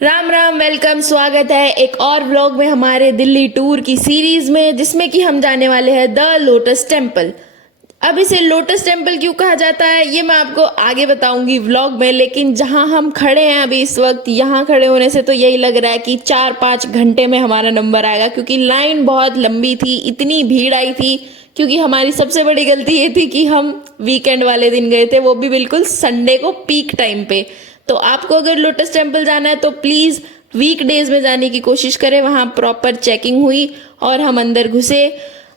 Ram Ram, welcome, स्वागत है एक और व्लॉग में हमारे दिल्ली टूर की सीरीज में, जिसमें कि हम जाने वाले हैं द लोटस टेम्पल। अब इसे लोटस टेम्पल क्यों कहा जाता है ये मैं आपको आगे बताऊंगी व्लॉग में, लेकिन जहां हम खड़े हैं अभी इस वक्त, यहाँ खड़े होने से तो यही लग रहा है कि 4-5 घंटे में हमारा नंबर आएगा, क्योंकि लाइन बहुत लंबी थी, इतनी भीड़ आई थी। क्योंकि हमारी सबसे बड़ी गलती ये थी कि हम वीकेंड वाले दिन गए थे, वो भी बिल्कुल संडे को पीक टाइम पे। तो आपको अगर लोटस टेम्पल जाना है तो प्लीज वीकडेज में जाने की कोशिश करें। वहां प्रॉपर चेकिंग हुई और हम अंदर घुसे।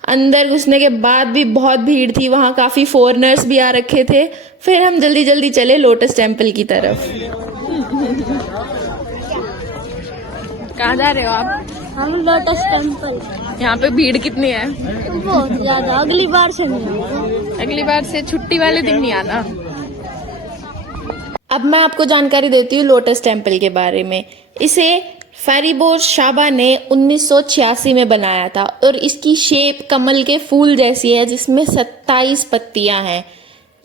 अंदर घुसने के बाद भी बहुत भीड़ थी, वहां काफी फॉरेनर्स भी आ रखे थे। फिर हम जल्दी जल्दी चले लोटस टेम्पल की तरफ। कहाँ जा रहे हो आप? हम लोटस टेम्पल। यहाँ पे भीड़ कितनी है? बहुत ज्यादा। अगली बार से नहीं। अगली बार से छुट्टी वाले दिन नहीं आना। अब मैं आपको जानकारी देती हूँ लोटस टेम्पल के बारे में। इसे फरीबोर्ड शाबा ने 1986 में बनाया था और इसकी शेप कमल के फूल जैसी है, जिसमें 27 पत्तियां हैं।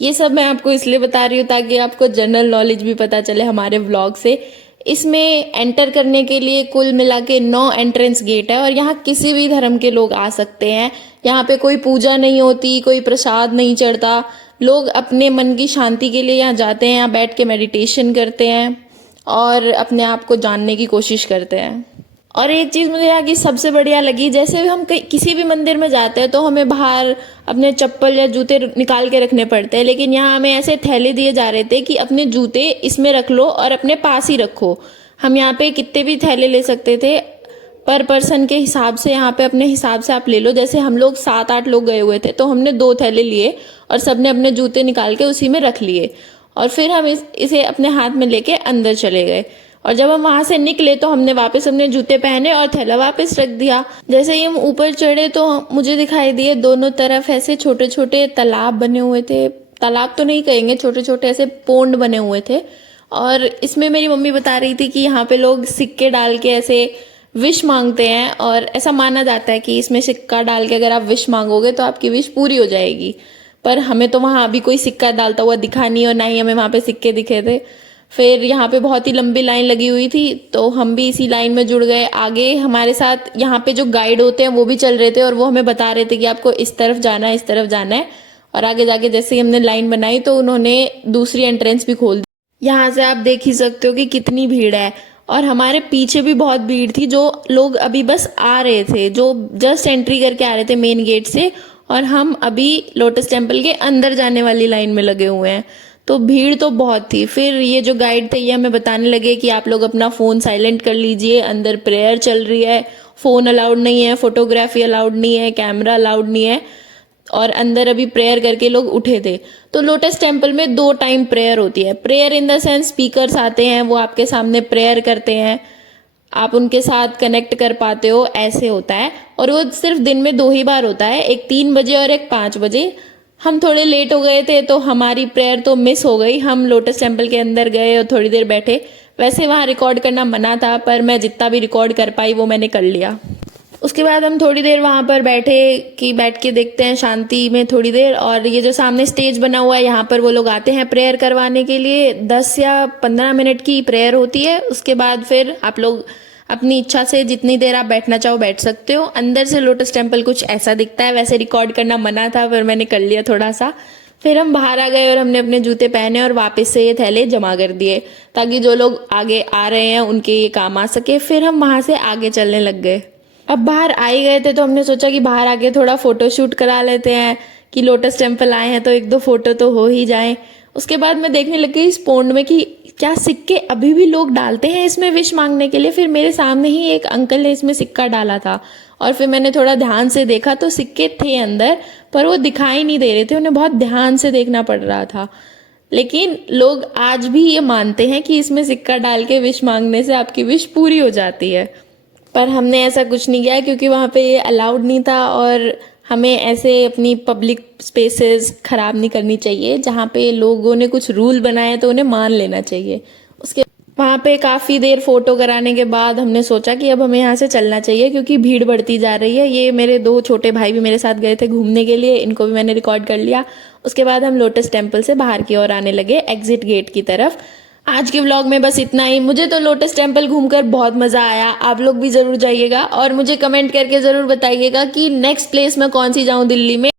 ये सब मैं आपको इसलिए बता रही हूँ ताकि आपको जनरल नॉलेज भी पता चले हमारे व्लॉग से। इसमें एंटर करने के लिए कुल मिला के 9 एंट्रेंस गेट है और यहाँ किसी भी धर्म के लोग आ सकते हैं। यहाँ पे कोई पूजा नहीं होती, कोई प्रसाद नहीं चढ़ता। लोग अपने मन की शांति के लिए यहाँ जाते हैं, यहाँ बैठ के मेडिटेशन करते हैं और अपने आप को जानने की कोशिश करते हैं। और एक चीज़ मुझे यहाँ की सबसे बढ़िया लगी, जैसे हम किसी भी मंदिर में जाते हैं तो हमें बाहर अपने चप्पल या जूते निकाल के रखने पड़ते हैं, लेकिन यहाँ हमें ऐसे थैले दिए जा रहे थे कि अपने जूते इसमें रख लो और अपने पास ही रखो। हम यहाँ पे कितने भी थैले ले सकते थे, पर पर्सन के हिसाब से यहाँ पे अपने हिसाब से आप ले लो। जैसे हम लोग 7-8 लोग गए हुए थे तो हमने 2 थैले लिए और सबने अपने जूते निकाल के उसी में रख लिए और फिर हम इसे अपने हाथ में लेके अंदर चले गए। और जब हम वहां से निकले तो हमने वापस अपने जूते पहने और थैला वापस रख दिया। जैसे ही हम ऊपर चढ़े तो मुझे दिखाई दिए दोनों तरफ ऐसे छोटे छोटे तालाब बने हुए थे। तालाब तो नहीं कहेंगे, छोटे छोटे ऐसे पोंड बने हुए थे। और इसमें मेरी मम्मी बता रही थी कि यहाँ पे लोग सिक्के डाल के ऐसे विश मांगते हैं और ऐसा माना जाता है कि इसमें सिक्का डाल के अगर आप विश मांगोगे तो आपकी विश पूरी हो जाएगी। पर हमें तो वहां अभी कोई सिक्का डालता हुआ दिखा नहीं और ना ही हमें वहां पे सिक्के दिखे थे। फिर यहाँ पे बहुत ही लंबी लाइन लगी हुई थी तो हम भी इसी लाइन में जुड़ गए। आगे हमारे साथ यहाँ पे जो गाइड होते हैं वो भी चल रहे थे और वो हमें बता रहे थे कि आपको इस तरफ जाना है, इस तरफ जाना है। और आगे जाके जैसे ही हमने लाइन बनाई तो उन्होंने दूसरी एंट्रेंस भी खोल दी। यहाँ से आप देख ही सकते हो कि कितनी भीड़ है। और हमारे पीछे भी बहुत भीड़ थी, जो लोग अभी बस आ रहे थे, जो जस्ट एंट्री करके आ रहे थे मेन गेट से, और हम अभी लोटस टेम्पल के अंदर जाने वाली लाइन में लगे हुए हैं। तो भीड़ तो बहुत थी। फिर ये जो गाइड थे ये हमें बताने लगे कि आप लोग अपना फोन साइलेंट कर लीजिए, अंदर प्रेयर चल रही है, फोन अलाउड नहीं है, फोटोग्राफी अलाउड नहीं है, कैमरा अलाउड नहीं है। और अंदर अभी प्रेयर करके लोग उठे थे। तो लोटस टेम्पल में 2 टाइम प्रेयर होती है। Prayer in the sense speakers आते हैं, वो आपके सामने प्रेयर करते हैं, आप उनके साथ कनेक्ट कर पाते हो, ऐसे होता है। और वो सिर्फ दिन में 2 ही बार होता है, एक 3 बजे और एक 5 बजे। हम थोड़े लेट हो गए थे तो हमारी प्रेयर तो मिस हो गई। हम लोटस टेम्पल के अंदर गए और थोड़ी देर बैठे। वैसे वहाँ रिकॉर्ड करना मना था, पर मैं जितना भी रिकॉर्ड कर पाई वो मैंने कर लिया। उसके बाद हम थोड़ी देर वहां पर बैठे कि बैठ के देखते हैं शांति में थोड़ी देर। और ये जो सामने स्टेज बना हुआ है यहाँ पर वो लोग आते हैं प्रेयर करवाने के लिए। 10 या 15 मिनट की प्रेयर होती है। उसके बाद फिर आप लोग अपनी इच्छा से जितनी देर आप बैठना चाहो बैठ सकते हो। अंदर से लोटस टेम्पल कुछ ऐसा दिखता है। वैसे रिकॉर्ड करना मना था पर मैंने कर लिया थोड़ा सा। फिर हम बाहर आ गए और हमने अपने जूते पहने और वापस से ये थैले जमा कर दिए ताकि जो लोग आगे आ रहे हैं उनके ये काम आ सके। फिर हम वहां से आगे चलने लग गए। अब बाहर आ ही गए थे तो हमने सोचा कि बाहर आके थोड़ा फोटो शूट करा लेते हैं कि लोटस टेम्पल आए हैं तो 1-2 फोटो तो हो ही जाए। उसके बाद मैं देखने लग गई इस पोंड में कि क्या सिक्के अभी भी लोग डालते हैं इसमें विश मांगने के लिए। फिर मेरे सामने ही एक अंकल ने इसमें सिक्का डाला था और फिर मैंने थोड़ा ध्यान से देखा तो सिक्के थे अंदर, पर वो दिखाई नहीं दे रहे थे, उन्हें बहुत ध्यान से देखना पड़ रहा था। लेकिन लोग आज भी ये मानते हैं कि इसमें सिक्का डाल के विश मांगने से आपकी विश पूरी हो जाती है। पर हमने ऐसा कुछ नहीं किया क्योंकि वहाँ पे ये अलाउड नहीं था और हमें ऐसे अपनी पब्लिक स्पेसेस खराब नहीं करनी चाहिए। जहाँ पे लोगों ने कुछ रूल बनाए तो उन्हें मान लेना चाहिए। उसके वहाँ पे काफ़ी देर फोटो कराने के बाद हमने सोचा कि अब हमें यहाँ से चलना चाहिए क्योंकि भीड़ बढ़ती जा रही है। ये मेरे 2 छोटे भाई भी मेरे साथ गए थे घूमने के लिए, इनको भी मैंने रिकॉर्ड कर लिया। उसके बाद हम लोटस टेम्पल से बाहर की ओर आने लगे, एग्जिट गेट की तरफ। आज के व्लॉग में बस इतना ही। मुझे तो लोटस टेम्पल घूमकर बहुत मजा आया, आप लोग भी जरूर जाइएगा और मुझे कमेंट करके जरूर बताइएगा कि नेक्स्ट प्लेस मैं कौन सी जाऊं दिल्ली में।